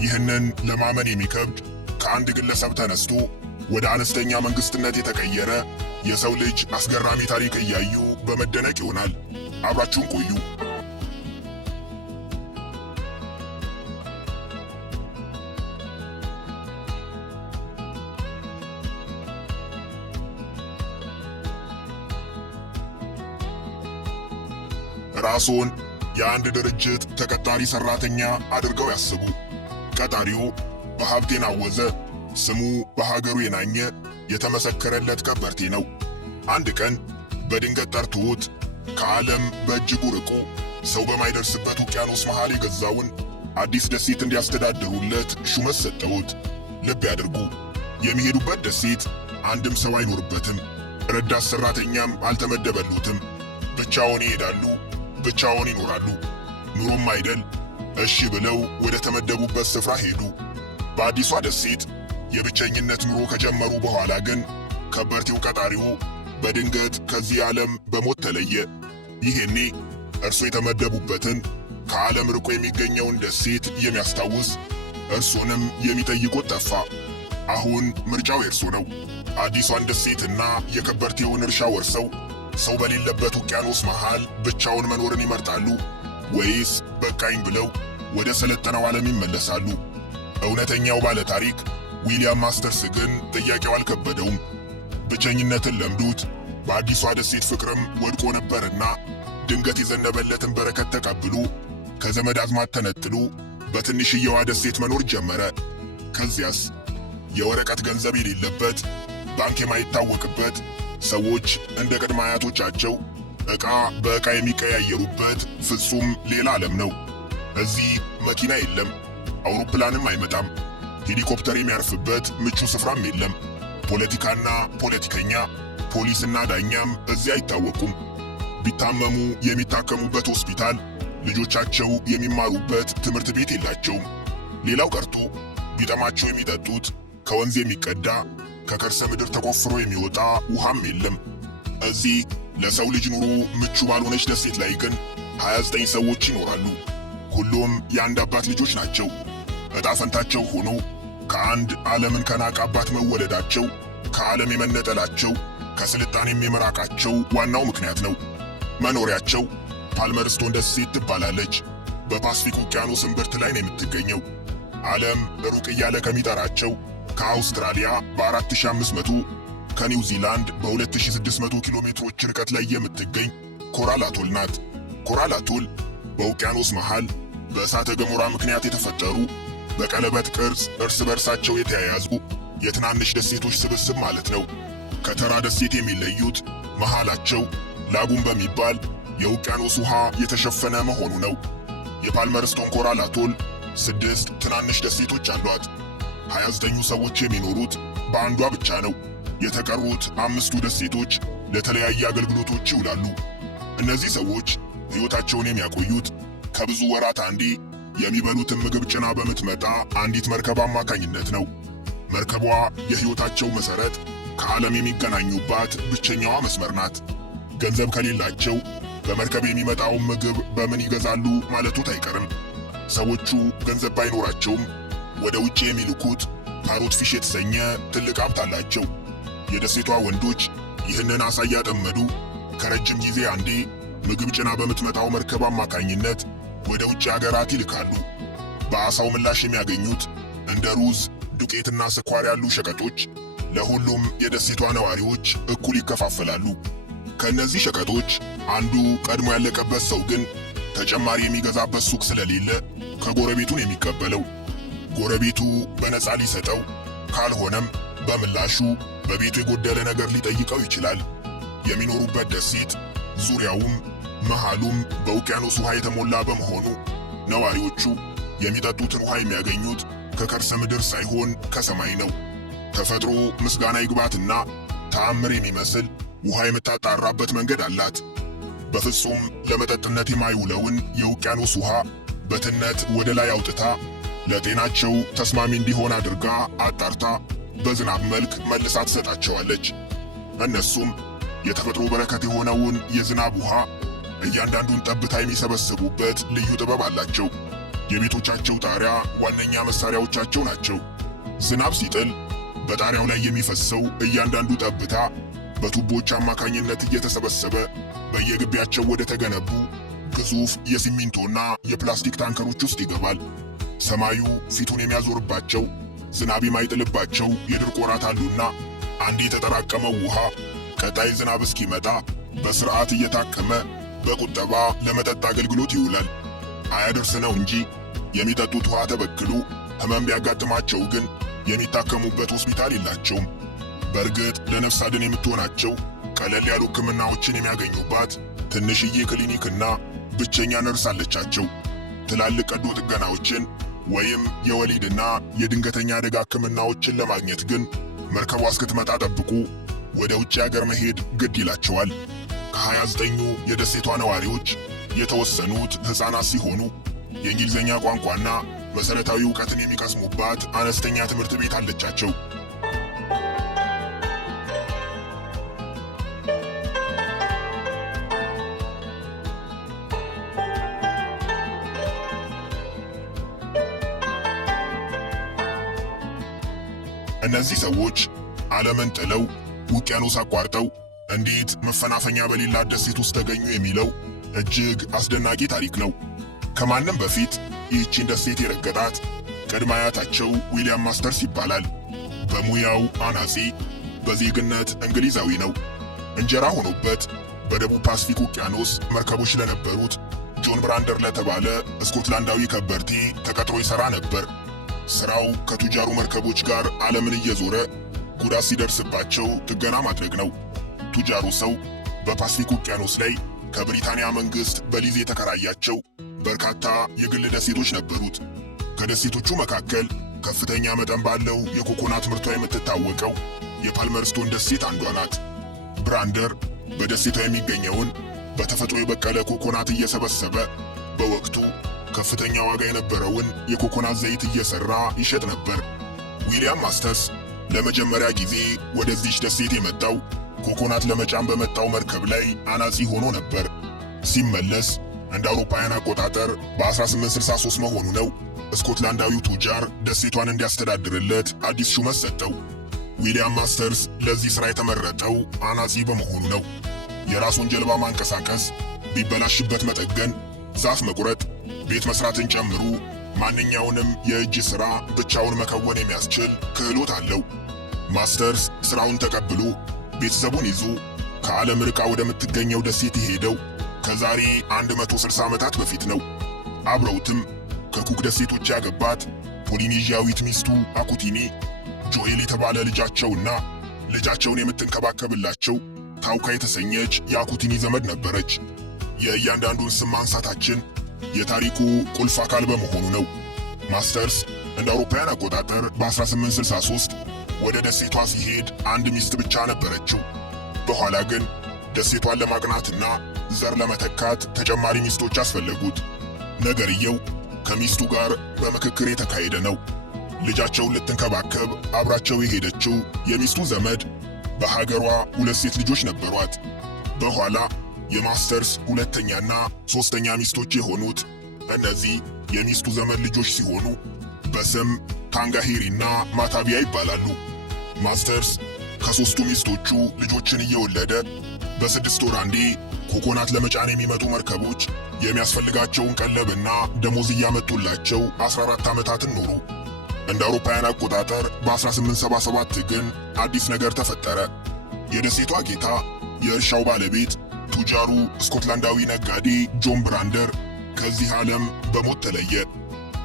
ይህንን ለማመን የሚከብድ ከአንድ ግለሰብ ተነስቶ ወደ አነስተኛ መንግስትነት የተቀየረ የሰው ልጅ አስገራሚ ታሪክ እያዩ በመደነቅ ይሆናል። አብራችሁን ቆዩ። ራስዎን የአንድ ድርጅት ተቀጣሪ ሰራተኛ አድርገው ያስቡ። ቀጣሪው በሀብት የናወዘ፣ ስሙ በሀገሩ የናኘ የተመሰከረለት ከበርቴ ነው። አንድ ቀን በድንገት ጠርቶት ከዓለም በእጅጉ ርቆ ሰው በማይደርስበት ውቅያኖስ መሃል የገዛውን አዲስ ደሴት እንዲያስተዳድሩለት ሹመት ሰጠውት። ልብ ያድርጉ፣ የሚሄዱበት ደሴት አንድም ሰው አይኖርበትም። ረዳት ሰራተኛም አልተመደበሉትም። ብቻውን ይሄዳሉ፣ ብቻውን ይኖራሉ። ኑሮም አይደል እሺ ብለው ወደ ተመደቡበት ስፍራ ሄዱ። በአዲሷ ደሴት የብቸኝነት ኑሮ ከጀመሩ በኋላ ግን ከበርቴው ቀጣሪው በድንገት ከዚህ ዓለም በሞት ተለየ። ይሄኔ እርሱ የተመደቡበትን ከዓለም ርቆ የሚገኘውን ደሴት የሚያስታውስ እርሱንም የሚጠይቁት ጠፋ። አሁን ምርጫው የእርሱ ነው። አዲሷን ደሴትና የከበርቴውን እርሻ ወርሰው ሰው በሌለበት ውቅያኖስ መሃል ብቻውን መኖርን ይመርጣሉ ወይስ በቃኝ ብለው ወደ ሰለጠነው ዓለም ይመለሳሉ? እውነተኛው ባለ ታሪክ ዊሊያም ማስተርስ ግን ጥያቄው አልከበደውም። ብቸኝነትን ለምዶት በአዲሷ ደሴት ፍቅርም ወድቆ ነበርና ድንገት የዘነበለትን በረከት ተቀብሎ ከዘመድ አዝማድ ተነጥሎ በትንሽየዋ ደሴት መኖር ጀመረ። ከዚያስ የወረቀት ገንዘብ የሌለበት፣ ባንክ የማይታወቅበት፣ ሰዎች እንደ ቅድመ አያቶቻቸው ዕቃ በዕቃ የሚቀያየሩበት ፍጹም ሌላ ዓለም ነው። እዚህ መኪና የለም፣ አውሮፕላንም አይመጣም፣ ሄሊኮፕተር የሚያርፍበት ምቹ ስፍራም የለም። ፖለቲካና ፖለቲከኛ፣ ፖሊስና ዳኛም እዚህ አይታወቁም። ቢታመሙ የሚታከሙበት ሆስፒታል፣ ልጆቻቸው የሚማሩበት ትምህርት ቤት የላቸውም። ሌላው ቀርቶ ቢጠማቸው የሚጠጡት ከወንዝ የሚቀዳ ከከርሰ ምድር ተቆፍሮ የሚወጣ ውሃም የለም። እዚህ ለሰው ልጅ ኑሮ ምቹ ባልሆነች ደሴት ላይ ግን 29 ሰዎች ይኖራሉ። ሁሉም የአንድ አባት ልጆች ናቸው። ዕጣ ፈንታቸው ሆኖ ከአንድ ዓለምን ከናቀ አባት መወለዳቸው፣ ከዓለም የመነጠላቸው፣ ከስልጣኔም የመራቃቸው ዋናው ምክንያት ነው። መኖሪያቸው ፓልመርስቶን ደሴት ትባላለች። በፓስፊክ ውቅያኖስ እምብርት ላይ ነው የምትገኘው። ዓለም ሩቅ እያለ ከሚጠራቸው ከአውስትራሊያ በ4500 ከኒውዚላንድ በ2600 ኪሎ ሜትሮች ርቀት ላይ የምትገኝ ኮራል አቶል ናት። ኮራል አቶል በውቅያኖስ መሃል በእሳተ ገሞራ ምክንያት የተፈጠሩ በቀለበት ቅርጽ እርስ በርሳቸው የተያያዙ የትናንሽ ደሴቶች ስብስብ ማለት ነው። ከተራ ደሴት የሚለዩት መሃላቸው ላጉን በሚባል የውቅያኖስ ውሃ የተሸፈነ መሆኑ ነው። የፓልመርስቶን ኮራል አቶል 6 ትናንሽ ደሴቶች አሏት። 29 ሰዎች የሚኖሩት በአንዷ ብቻ ነው። የተቀሩት 5ቱ ደሴቶች ለተለያየ አገልግሎቶች ይውላሉ። እነዚህ ሰዎች ሕይወታቸውን የሚያቆዩት ከብዙ ወራት አንዴ የሚበሉትን ምግብ ጭና በምትመጣ አንዲት መርከብ አማካኝነት ነው። መርከቧ የሕይወታቸው መሠረት፣ ከዓለም የሚገናኙባት ብቸኛዋ መስመር ናት። ገንዘብ ከሌላቸው በመርከብ የሚመጣውን ምግብ በምን ይገዛሉ ማለቱት አይቀርም። ሰዎቹ ገንዘብ ባይኖራቸውም ወደ ውጭ የሚልኩት ፓሮት ፊሽ የተሰኘ ትልቅ ሀብት አላቸው። የደሴቷ ወንዶች ይህንን አሳ እያጠመዱ ከረጅም ጊዜ አንዴ ምግብ ጭና በምትመጣው መርከብ አማካኝነት ወደ ውጭ አገራት ይልካሉ። በአሳው ምላሽ የሚያገኙት እንደ ሩዝ፣ ዱቄትና ስኳር ያሉ ሸቀጦች ለሁሉም የደሴቷ ነዋሪዎች እኩል ይከፋፈላሉ። ከእነዚህ ሸቀጦች አንዱ ቀድሞ ያለቀበት ሰው ግን ተጨማሪ የሚገዛበት ሱቅ ስለሌለ ከጎረቤቱን የሚቀበለው፣ ጎረቤቱ በነፃ ሊሰጠው፣ ካልሆነም በምላሹ በቤቱ የጎደለ ነገር ሊጠይቀው ይችላል። የሚኖሩበት ደሴት ዙሪያውም መሃሉም በውቅያኖስ ውሃ የተሞላ በመሆኑ ነዋሪዎቹ የሚጠጡትን ውሃ የሚያገኙት ከከርሰ ምድር ሳይሆን ከሰማይ ነው። ተፈጥሮ ምስጋና ይግባትና ተአምር የሚመስል ውሃ የምታጣራበት መንገድ አላት። በፍጹም ለመጠጥነት የማይውለውን የውቅያኖስ ውሃ በትነት ወደ ላይ አውጥታ ለጤናቸው ተስማሚ እንዲሆን አድርጋ አጣርታ በዝናብ መልክ መልሳ ትሰጣቸዋለች። እነሱም የተፈጥሮ በረከት የሆነውን የዝናብ ውሃ እያንዳንዱን ጠብታ የሚሰበስቡበት ልዩ ጥበብ አላቸው። የቤቶቻቸው ጣሪያ ዋነኛ መሳሪያዎቻቸው ናቸው። ዝናብ ሲጥል በጣሪያው ላይ የሚፈሰው እያንዳንዱ ጠብታ በቱቦዎች አማካኝነት እየተሰበሰበ በየግቢያቸው ወደ ተገነቡ ግዙፍ የሲሚንቶና የፕላስቲክ ታንከሮች ውስጥ ይገባል። ሰማዩ ፊቱን የሚያዞርባቸው ዝናብ የማይጥልባቸው የድርቅ ወራት አሉና አንድ የተጠራቀመው ውሃ ቀጣይ ዝናብ እስኪመጣ በስርዓት እየታከመ በቁጠባ ለመጠጥ አገልግሎት ይውላል። አያደርስ ነው እንጂ የሚጠጡት ውሃ ተበክሎ ሕመም ቢያጋጥማቸው ግን የሚታከሙበት ሆስፒታል የላቸውም። በእርግጥ ለነፍስ አድን የምትሆናቸው ቀለል ያሉ ሕክምናዎችን የሚያገኙባት ትንሽዬ ክሊኒክና ብቸኛ ነርስ አለቻቸው። ትላልቅ ቀዶ ጥገናዎችን ወይም የወሊድና የድንገተኛ አደጋ ሕክምናዎችን ለማግኘት ግን መርከቧ እስክትመጣ ጠብቁ ወደ ውጭ ሀገር መሄድ ግድ ይላቸዋል። ከ29ኙ የደሴቷ ነዋሪዎች የተወሰኑት ሕፃናት ሲሆኑ የእንግሊዝኛ ቋንቋና መሠረታዊ ዕውቀትን የሚቀስሙባት አነስተኛ ትምህርት ቤት አለቻቸው። እነዚህ ሰዎች ዓለምን ጥለው ውቅያኖስ አቋርጠው እንዴት መፈናፈኛ በሌላት ደሴት ውስጥ ተገኙ የሚለው እጅግ አስደናቂ ታሪክ ነው። ከማንም በፊት ይህቺን ደሴት የረገጣት ቅድመ አያታቸው ዊሊያም ማስተርስ ይባላል። በሙያው አናጺ፣ በዜግነት እንግሊዛዊ ነው። እንጀራ ሆኖበት በደቡብ ፓስፊክ ውቅያኖስ መርከቦች ለነበሩት ጆን ብራንደር ለተባለ ስኮትላንዳዊ ከበርቴ ተቀጥሮ ይሠራ ነበር። ሥራው ከቱጃሩ መርከቦች ጋር ዓለምን እየዞረ ጉዳት ሲደርስባቸው ጥገና ማድረግ ነው። ቱጃሩ ሰው በፓስፊክ ውቅያኖስ ላይ ከብሪታንያ መንግሥት በሊዝ የተከራያቸው በርካታ የግል ደሴቶች ነበሩት። ከደሴቶቹ መካከል ከፍተኛ መጠን ባለው የኮኮናት ምርቷ የምትታወቀው የፓልመርስቶን ደሴት አንዷ ናት። ብራንደር በደሴቷ የሚገኘውን በተፈጥሮ የበቀለ ኮኮናት እየሰበሰበ በወቅቱ ከፍተኛ ዋጋ የነበረውን የኮኮናት ዘይት እየሰራ ይሸጥ ነበር። ዊሊያም ማስተርስ ለመጀመሪያ ጊዜ ወደዚች ደሴት የመጣው ኮኮናት ለመጫን በመጣው መርከብ ላይ አናጺ ሆኖ ነበር። ሲመለስ እንደ አውሮፓውያን አቆጣጠር በ1863 መሆኑ ነው። ስኮትላንዳዊው ቱጃር ደሴቷን እንዲያስተዳድርለት አዲስ ሹመት ሰጠው። ዊሊያም ማስተርስ ለዚህ ሥራ የተመረጠው አናጺ በመሆኑ ነው። የራሱን ጀልባ ማንቀሳቀስ፣ ቢበላሽበት መጠገን፣ ዛፍ መቁረጥ፣ ቤት መስራትን ጨምሮ ማንኛውንም የእጅ ሥራ ብቻውን መከወን የሚያስችል ክህሎት አለው። ማስተርስ ሥራውን ተቀብሎ ቤተሰቡን ይዞ ከዓለም ርቃ ወደምትገኘው ደሴት የሄደው ከዛሬ 160 ዓመታት በፊት ነው። አብረውትም ከኩክ ደሴቶች ያገባት ፖሊኔዥያዊት ሚስቱ አኩቲኒ፣ ጆኤል የተባለ ልጃቸውና ልጃቸውን የምትንከባከብላቸው ታውካ የተሰኘች የአኩቲኒ ዘመድ ነበረች። የእያንዳንዱን ስም ማንሳታችን የታሪኩ ቁልፍ አካል በመሆኑ ነው። ማስተርስ እንደ አውሮፓውያን አቆጣጠር በ1863 ወደ ደሴቷ ሲሄድ አንድ ሚስት ብቻ ነበረችው። በኋላ ግን ደሴቷን ለማቅናትና ዘር ለመተካት ተጨማሪ ሚስቶች አስፈለጉት። ነገርየው ከሚስቱ ጋር በምክክር የተካሄደ ነው። ልጃቸውን ልትንከባከብ አብራቸው የሄደችው የሚስቱ ዘመድ በሀገሯ 2 ሴት ልጆች ነበሯት። በኋላ የማስተርስ ሁለተኛና ሶስተኛ ሚስቶች የሆኑት እነዚህ የሚስቱ ዘመድ ልጆች ሲሆኑ በስም ታንጋሄሪና ማታቢያ ይባላሉ። ማስተርስ ከ3ቱ ሚስቶቹ ልጆችን እየወለደ በ6 ወር አንዴ ኮኮናት ለመጫን የሚመጡ መርከቦች የሚያስፈልጋቸውን ቀለብና ደሞዝ እያመጡላቸው 14 ዓመታትን ኖሩ። እንደ አውሮፓውያን አቆጣጠር በ1877 ግን አዲስ ነገር ተፈጠረ። የደሴቷ ጌታ የእርሻው ባለቤት ቱጃሩ ስኮትላንዳዊ ነጋዴ ጆን ብራንደር ከዚህ ዓለም በሞት ተለየ።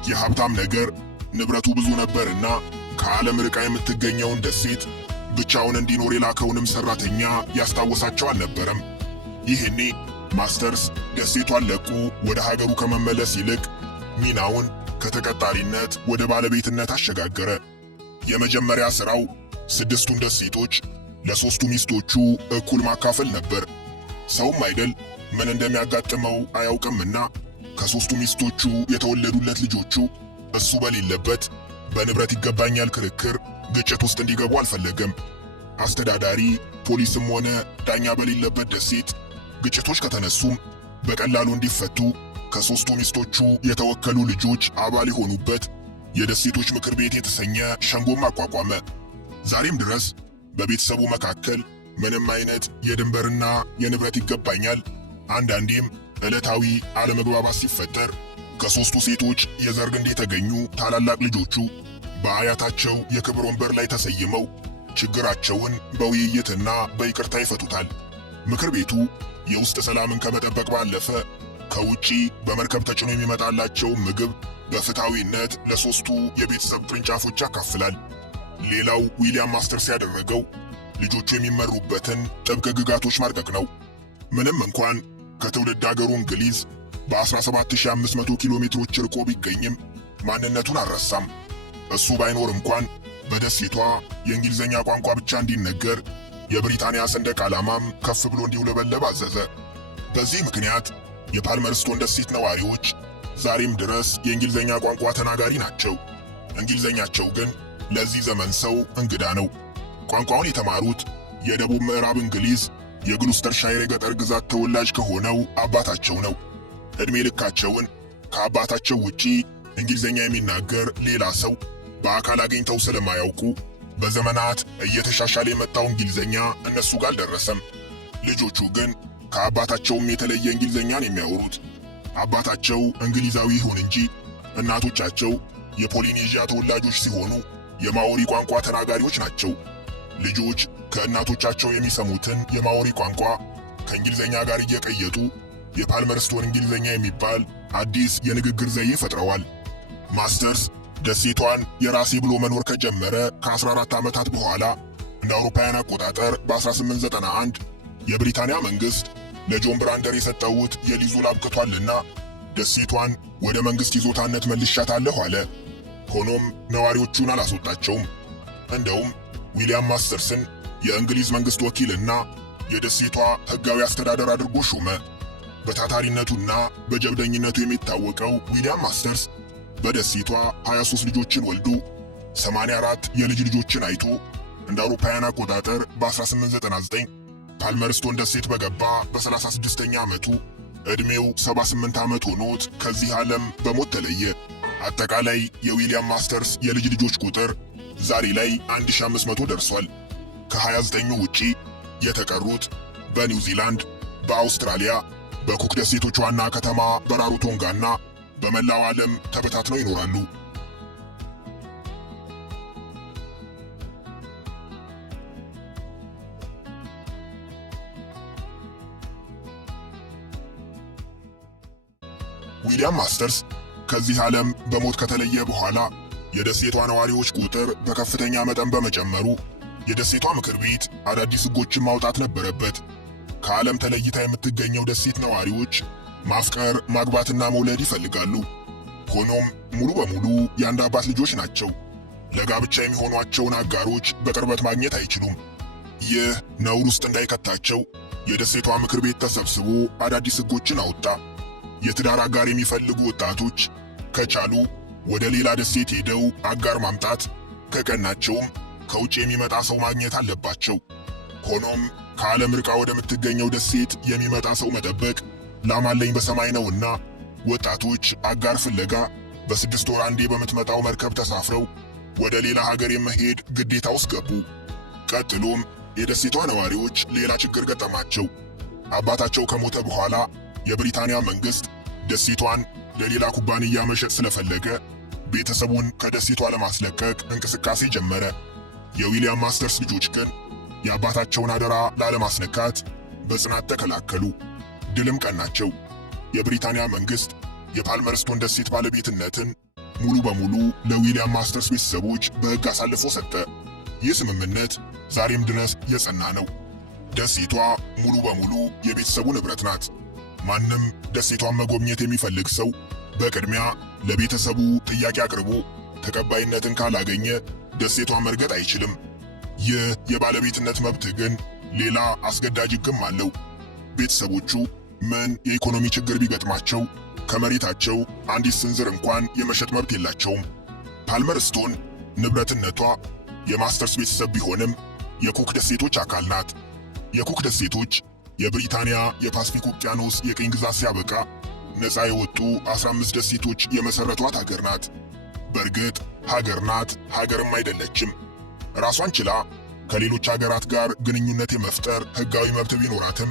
የሀብታም ነገር ንብረቱ ብዙ ነበርና ከዓለም ርቃ የምትገኘውን ደሴት ብቻውን እንዲኖር የላከውንም ሰራተኛ ያስታወሳቸው አልነበረም። ይህኔ ማስተርስ ደሴቷን ለቆ ወደ ሀገሩ ከመመለስ ይልቅ ሚናውን ከተቀጣሪነት ወደ ባለቤትነት አሸጋገረ። የመጀመሪያ ሥራው 6ቱን ደሴቶች ለ3ቱ ሚስቶቹ እኩል ማካፈል ነበር። ሰውም አይደል ምን እንደሚያጋጥመው አያውቅምና ከ3ቱ ሚስቶቹ የተወለዱለት ልጆቹ እሱ በሌለበት በንብረት ይገባኛል ክርክር ግጭት ውስጥ እንዲገቡ አልፈለገም። አስተዳዳሪ፣ ፖሊስም ሆነ ዳኛ በሌለበት ደሴት ግጭቶች ከተነሱም በቀላሉ እንዲፈቱ ከሦስቱ ሚስቶቹ የተወከሉ ልጆች አባል የሆኑበት የደሴቶች ምክር ቤት የተሰኘ ሸንጎም አቋቋመ። ዛሬም ድረስ በቤተሰቡ መካከል ምንም አይነት የድንበርና የንብረት ይገባኛል፣ አንዳንዴም ዕለታዊ አለመግባባት ሲፈጠር ከሦስቱ ሴቶች የዘር ግንድ የተገኙ ታላላቅ ልጆቹ በአያታቸው የክብር ወንበር ላይ ተሰይመው ችግራቸውን በውይይትና በይቅርታ ይፈቱታል። ምክር ቤቱ የውስጥ ሰላምን ከመጠበቅ ባለፈ ከውጪ በመርከብ ተጭኖ የሚመጣላቸው ምግብ በፍትሐዊነት ለሦስቱ የቤተሰብ ቅርንጫፎች ያካፍላል። ሌላው ዊሊያም ማስተርስ ያደረገው ልጆቹ የሚመሩበትን ጥብቅ ሕግጋቶች ማርቀቅ ነው። ምንም እንኳን ከትውልድ አገሩ እንግሊዝ በ17500 ኪሎ ሜትሮች ርቆ ቢገኝም ማንነቱን አልረሳም። እሱ ባይኖር እንኳን በደሴቷ የእንግሊዝኛ ቋንቋ ብቻ እንዲነገር፣ የብሪታንያ ሰንደቅ ዓላማም ከፍ ብሎ እንዲውለበለብ አዘዘ። በዚህ ምክንያት የፓልመርስቶን ደሴት ነዋሪዎች ዛሬም ድረስ የእንግሊዝኛ ቋንቋ ተናጋሪ ናቸው። እንግሊዝኛቸው ግን ለዚህ ዘመን ሰው እንግዳ ነው። ቋንቋውን የተማሩት የደቡብ ምዕራብ እንግሊዝ የግሉስተርሻየር የገጠር ግዛት ተወላጅ ከሆነው አባታቸው ነው። ዕድሜ ልካቸውን ከአባታቸው ውጪ እንግሊዝኛ የሚናገር ሌላ ሰው በአካል አግኝተው ስለማያውቁ በዘመናት እየተሻሻለ የመጣው እንግሊዝኛ እነሱ ጋር አልደረሰም። ልጆቹ ግን ከአባታቸውም የተለየ እንግሊዝኛን የሚያወሩት። አባታቸው እንግሊዛዊ ይሁን እንጂ እናቶቻቸው የፖሊኔዥያ ተወላጆች ሲሆኑ የማኦሪ ቋንቋ ተናጋሪዎች ናቸው። ልጆች ከእናቶቻቸው የሚሰሙትን የማኦሪ ቋንቋ ከእንግሊዝኛ ጋር እየቀየጡ የፓልመርስቶን እንግሊዝኛ የሚባል አዲስ የንግግር ዘዬ ፈጥረዋል። ማስተርስ ደሴቷን የራሴ ብሎ መኖር ከጀመረ ከ14 ዓመታት በኋላ እንደ አውሮፓውያን አቆጣጠር በ1891 የብሪታንያ መንግስት ለጆን ብራንደር የሰጠውት የሊዝ ውል አብቅቷልና ደሴቷን ወደ መንግስት ይዞታነት መልሻታለሁ አለ። ሆኖም ነዋሪዎቹን አላስወጣቸውም። እንደውም ዊሊያም ማስተርስን የእንግሊዝ መንግስት ወኪልና የደሴቷ ሕጋዊ አስተዳደር አድርጎ ሾመ። በታታሪነቱና በጀብደኝነቱ የሚታወቀው ዊሊያም ማስተርስ በደሴቷ 23 ልጆችን ወልዶ 84 የልጅ ልጆችን አይቶ እንደ አውሮፓውያን አቆጣጠር በ1899 ፓልመርስቶን ደሴት በገባ በ36ኛ ዓመቱ ዕድሜው 78 ዓመት ሆኖት ከዚህ ዓለም በሞት ተለየ። አጠቃላይ የዊሊያም ማስተርስ የልጅ ልጆች ቁጥር ዛሬ ላይ 1500 ደርሷል። ከ29ኙ ውጪ የተቀሩት በኒውዚላንድ፣ በአውስትራሊያ፣ በኩክ ደሴቶች ዋና ከተማ በራሮቶንጋና በመላው ዓለም ተበታትነው ይኖራሉ። ዊሊያም ማስተርስ ከዚህ ዓለም በሞት ከተለየ በኋላ የደሴቷ ነዋሪዎች ቁጥር በከፍተኛ መጠን በመጨመሩ የደሴቷ ምክር ቤት አዳዲስ ሕጎችን ማውጣት ነበረበት። ከዓለም ተለይታ የምትገኘው ደሴት ነዋሪዎች ማፍቀር፣ ማግባትና መውለድ ይፈልጋሉ። ሆኖም ሙሉ በሙሉ የአንድ አባት ልጆች ናቸው። ለጋብቻ የሚሆኗቸውን አጋሮች በቅርበት ማግኘት አይችሉም። ይህ ነውር ውስጥ እንዳይከታቸው የደሴቷ ምክር ቤት ተሰብስቦ አዳዲስ ሕጎችን አወጣ። የትዳር አጋር የሚፈልጉ ወጣቶች ከቻሉ ወደ ሌላ ደሴት ሄደው አጋር ማምጣት፣ ከቀናቸውም ከውጭ የሚመጣ ሰው ማግኘት አለባቸው። ሆኖም ከዓለም ርቃ ወደምትገኘው ደሴት የሚመጣ ሰው መጠበቅ ላማለኝ በሰማይ ነውና ወጣቶች አጋር ፍለጋ በ6 ወር አንዴ በምትመጣው መርከብ ተሳፍረው ወደ ሌላ ሀገር የመሄድ ግዴታ ውስጥ ገቡ። ቀጥሎም የደሴቷ ነዋሪዎች ሌላ ችግር ገጠማቸው። አባታቸው ከሞተ በኋላ የብሪታንያ መንግስት ደሴቷን ለሌላ ኩባንያ መሸጥ ስለፈለገ ቤተሰቡን ከደሴቷ ለማስለቀቅ እንቅስቃሴ ጀመረ። የዊሊያም ማስተርስ ልጆች ግን የአባታቸውን አደራ ላለማስነካት በጽናት ተከላከሉ። ድልም ቀናቸው። የብሪታንያ መንግስት የፓልመርስቶን ደሴት ባለቤትነትን ሙሉ በሙሉ ለዊሊያም ማስተርስ ቤተሰቦች በሕግ አሳልፎ ሰጠ። ይህ ስምምነት ዛሬም ድረስ የጸና ነው። ደሴቷ ሙሉ በሙሉ የቤተሰቡ ንብረት ናት። ማንም ደሴቷን መጎብኘት የሚፈልግ ሰው በቅድሚያ ለቤተሰቡ ጥያቄ አቅርቦ ተቀባይነትን ካላገኘ ደሴቷን መርገጥ አይችልም። ይህ የባለቤትነት መብት ግን ሌላ አስገዳጅ ሕግም አለው። ቤተሰቦቹ ምን የኢኮኖሚ ችግር ቢገጥማቸው ከመሬታቸው አንዲት ስንዝር እንኳን የመሸጥ መብት የላቸውም። ፓልመርስቶን ንብረትነቷ የማስተርስ ቤተሰብ ቢሆንም የኩክ ደሴቶች አካል ናት። የኩክ ደሴቶች የብሪታንያ የፓስፊክ ውቅያኖስ የቅኝ ግዛት ሲያበቃ ነፃ የወጡ 15 ደሴቶች የመሰረቷት ሀገር ናት። በእርግጥ ሀገር ናት፣ ሀገርም አይደለችም። ራሷን ችላ ከሌሎች ሀገራት ጋር ግንኙነት የመፍጠር ህጋዊ መብት ቢኖራትም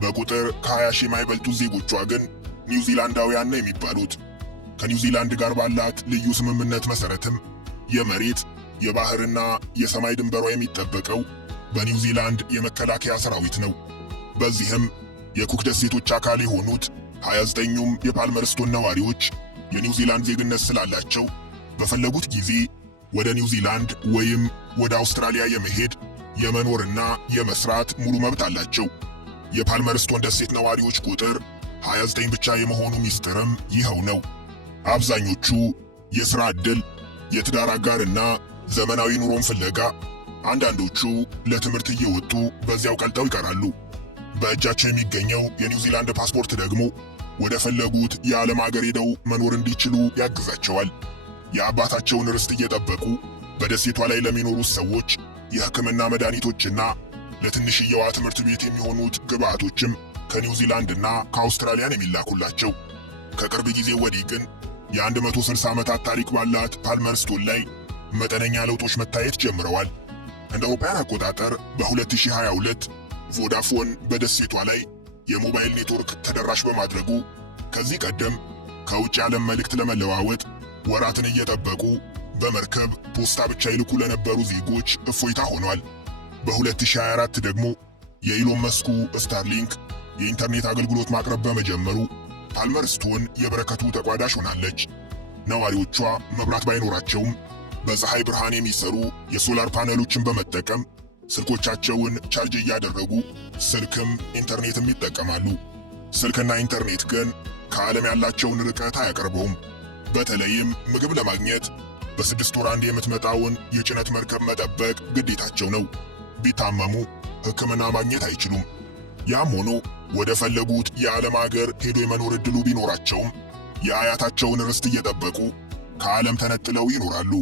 በቁጥር ከ20 ሺህ የማይበልጡ ዜጎቿ ግን ኒውዚላንዳውያን ነው የሚባሉት። ከኒውዚላንድ ጋር ባላት ልዩ ስምምነት መሰረትም የመሬት የባህርና የሰማይ ድንበሯ የሚጠበቀው በኒውዚላንድ የመከላከያ ሰራዊት ነው። በዚህም የኩክ ደሴቶች አካል የሆኑት 29ኙም የፓልመርስቶን ነዋሪዎች የኒውዚላንድ ዜግነት ስላላቸው በፈለጉት ጊዜ ወደ ኒውዚላንድ ወይም ወደ አውስትራሊያ የመሄድ የመኖርና የመስራት ሙሉ መብት አላቸው። የፓልመርስቶን ደሴት ነዋሪዎች ቁጥር 29 ብቻ የመሆኑ ሚስጥርም ይኸው ነው። አብዛኞቹ የሥራ ዕድል፣ የትዳር አጋርና ዘመናዊ ኑሮን ፍለጋ፣ አንዳንዶቹ ለትምህርት እየወጡ በዚያው ቀልጠው ይቀራሉ። በእጃቸው የሚገኘው የኒውዚላንድ ፓስፖርት ደግሞ ወደ ፈለጉት የዓለም አገር ሄደው መኖር እንዲችሉ ያግዛቸዋል። የአባታቸውን ርስት እየጠበቁ በደሴቷ ላይ ለሚኖሩት ሰዎች የሕክምና መድኃኒቶችና ለትንሽየዋ ትምህርት ቤት የሚሆኑት ግብዓቶችም ከኒውዚላንድና ከአውስትራሊያን የሚላኩላቸው። ከቅርብ ጊዜ ወዲህ ግን የ160 ዓመታት ታሪክ ባላት ፓልመርስቶን ላይ መጠነኛ ለውጦች መታየት ጀምረዋል። እንደ አውሮፓውያን አቆጣጠር በ2022 ቮዳፎን በደሴቷ ላይ የሞባይል ኔትወርክ ተደራሽ በማድረጉ ከዚህ ቀደም ከውጭ ዓለም መልእክት ለመለዋወጥ ወራትን እየጠበቁ በመርከብ ፖስታ ብቻ ይልኩ ለነበሩ ዜጎች እፎይታ ሆኗል። በ2024 ደግሞ የኢሎን መስኩ ስታርሊንክ የኢንተርኔት አገልግሎት ማቅረብ በመጀመሩ ፓልመርስቶን የበረከቱ ተቋዳሽ ሆናለች። ነዋሪዎቿ መብራት ባይኖራቸውም በፀሐይ ብርሃን የሚሰሩ የሶላር ፓነሎችን በመጠቀም ስልኮቻቸውን ቻርጅ እያደረጉ ስልክም ኢንተርኔትም ይጠቀማሉ። ስልክና ኢንተርኔት ግን ከዓለም ያላቸውን ርቀት አያቀርበውም። በተለይም ምግብ ለማግኘት በ6 ወር አንድ የምትመጣውን የጭነት መርከብ መጠበቅ ግዴታቸው ነው። ቢታመሙ ሕክምና ማግኘት አይችሉም። ያም ሆኖ ወደ ፈለጉት የዓለም አገር ሄዶ የመኖር ዕድሉ ቢኖራቸውም የአያታቸውን ርስት እየጠበቁ ከዓለም ተነጥለው ይኖራሉ።